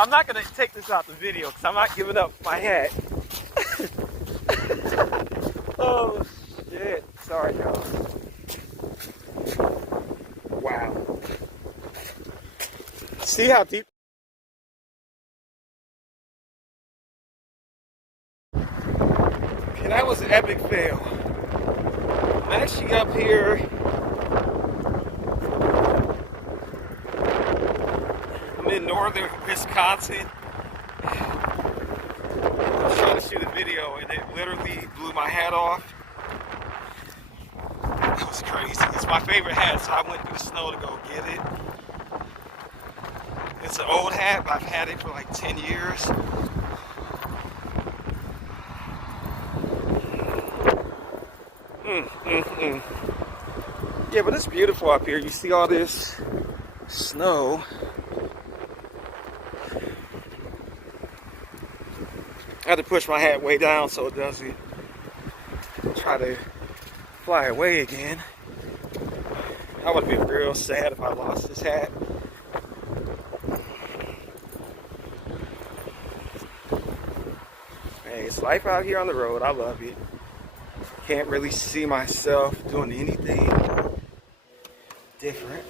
I'm not gonna take this out the video because I'm not giving up my hat. Oh shit! Sorry, y'all. Wow. See how deep? And that was an epic fail. I'm actually up here. I'm in northern Wisconsin. I was trying to shoot a video and it literally blew my hat off. That was crazy. It's my favorite hat, so I went through the snow to go get it. It's an old hat, but I've had it for like 10 years. Yeah, but it's beautiful up here. You see all this snow. I had to push my hat way down so it doesn't try to fly away again. I would be real sad if I lost this hat. Hey, it's life out here on the road. I love it. Can't really see myself doing anything different.